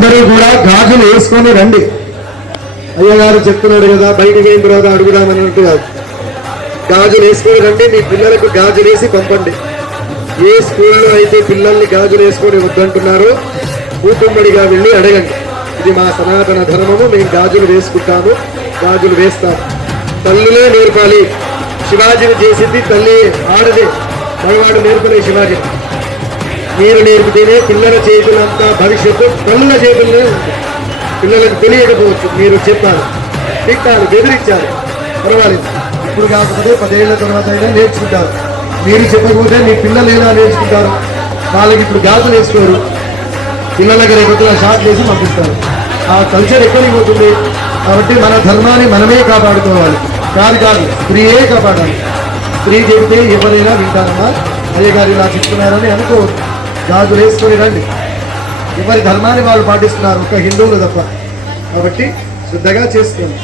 అందరూ కూడా గాజులు వేసుకొని రండి. అయ్యగారు చెప్తున్నాడు కదా, బయటికి అయిన తర్వాత అడుగుదామన్నట్టు కాదు. గాజులు వేసుకొని రండి, మీ పిల్లలకు గాజులు వేసి పంపండి. ఏ స్కూల్లో అయితే పిల్లల్ని గాజులు వేసుకొని వద్దంటున్నారో కూతుమ్మడిగా వెళ్ళి అడగండి. ఇది మా సనాతన ధర్మము, మేము గాజులు వేసుకుంటాము, గాజులు వేస్తాము. తల్లులే నేర్పాలి. శివాజీని చేసింది తల్లి, ఆడదే, మగవాడు నేర్పలే శివాజీని. మీరు నేర్పితేనే పిల్లల చేతులంతా భవిష్యత్తు తల్లుల చేతుల్లో ఉంటుంది. పిల్లలకు తెలియకపోవచ్చు, మీరు చెప్పాలి, తిట్టాలి, బెదిరించాలి, పర్వాలేదు. ఇప్పుడు కాకపోతే 10 ఏళ్ల తర్వాత అయినా నేర్చుకుంటారు. మీరు చెప్పకపోతే మీ పిల్లలు ఎలా నేర్చుకుంటారు? వాళ్ళకి ఇప్పుడు గాజులు వేసుకోరు, పిల్లలకి రేపొద్దున షాట్ చేసి పంపిస్తారు. ఆ కల్చర్ ఎక్కడికి పోతుంది? కాబట్టి మన ధర్మాన్ని మనమే కాపాడుకోవాలి. కాదు స్త్రీయే కాపాడాలి. స్త్రీ చెబితే ఎవరైనా వింటారమ్మా, అయ్యగారు ఇలా చెప్తున్నారని అనుకోవద్దు. గాజులు వేసుకొని రండి. ఎవరి ధర్మాన్ని వాళ్ళు పాటిస్తున్నారు, ఒక హిందువులు తప్ప. కాబట్టి శ్రద్ధగా చేసుకోండి.